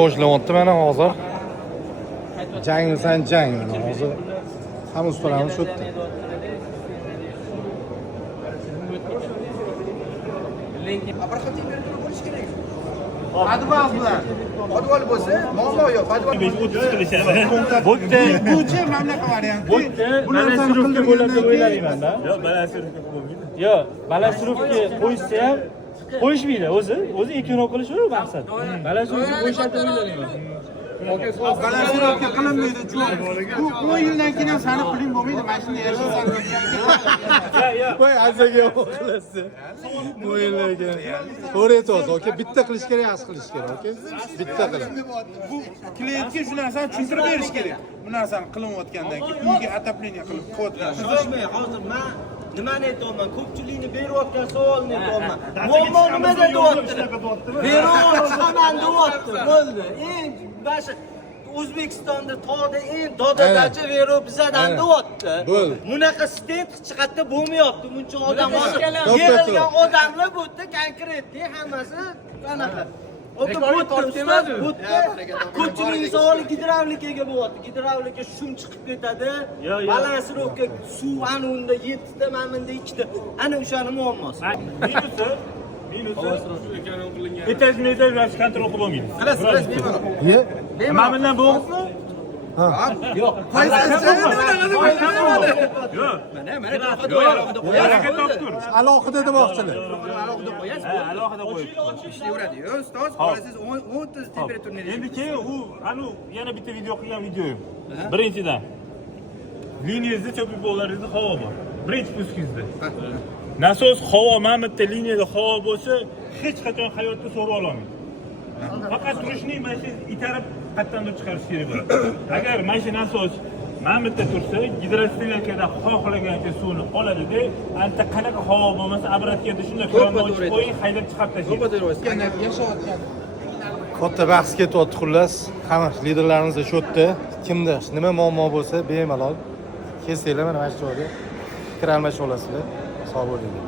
Boshlayapti mana hozir. Jangsan jang hozir. Ham ustalarimiz shu yerda. Podvol bilan. Podvol bo'lsa, muammo yo'q. Podvol. Bu-chi mamlakat varianti. Bu balansirovka bo'ladi deb o'ylayman-da. Yo'q, balansirovka bo'lmaydi. Yo'q, balansirovka qo'ysa ham qo'yishmaydi o'zi ekran qilish u maqsad. Balansirovka qo'yishadi deb o'ylayman. Balansirovka qilinmaydi. Bu yildan keyin ham sani puling bo'lmaydi. Mashina yashaysan. Voy azaga o'qilasiz. Bu yillarga. To'g'ri aytasiz, aka. Bitta qilish kerak, az qilish kerak, aka. Bitta qilib. Bu klientga shu narsani tushuntirib berish kerak. Bu narsani qilinayotgandan keyin uyga atapleniya qilib qo'yotgan. Sizishmay, hozir men nimani aytyapman? Ko'pchilikni berayotgan savolni aytyapman. Muammo nimada deyapti? Beruvchi hamon deyapti. Bo'ldi. Eng boshi O'zbekistonda tog'da eng dodadachi vero bizadan deyapti. Bunaqa stend chiqatda bo'lmayapti. Buncha odam yig'ilgan odamlar bu yerda konkretni hammasi qanaqa? Ko'pchilik savoli gidravlikaga bo'lyapti. Gidravlika shum chiqib ketadi. Balansirovka suv ana unda 7 ta, mana bunda 2 ta. Ana o'shani muammosi. Minusi etajni kontrol qilib olmaydi. Qilas, bemalol. Mana bundan bo'g'izmi? Yo'q. Alohida demoqchilar. Alohida qo'yasiz. Alohida qo'yib. Ishlayveradi. Ustoz, siz 10 ta temperaturni Endi keyin u yana bitta video qilgan videoyim. Birinchidan liniyangizda cho'pib bo'laringizda havo bor. Birinchi puskingizda. Nasos havo, mana bu yerda liniyada havo bo'lsa, hech qachon hayotda so'rib ololmaydi. Faqat turishning mana shu itarib qattandir chiqarish kerak bo'ladi. Agar mana shu nasos mana bu yerda tursa, gidrostatikada xohlagancha suvni oladi-da, anta qanaqa havo bo'lmasa, obratga shunday kranni ochib qo'ying, haydab chiqarib tashlaydi. Katta bahs ketyapti xullas. Hamma liderlarimiz shu yerda. Kimda nima muammo bo'lsa, bemalol kelsanglar mana shu joyga fikr almashib olasizlar. Sog' bo'linglar.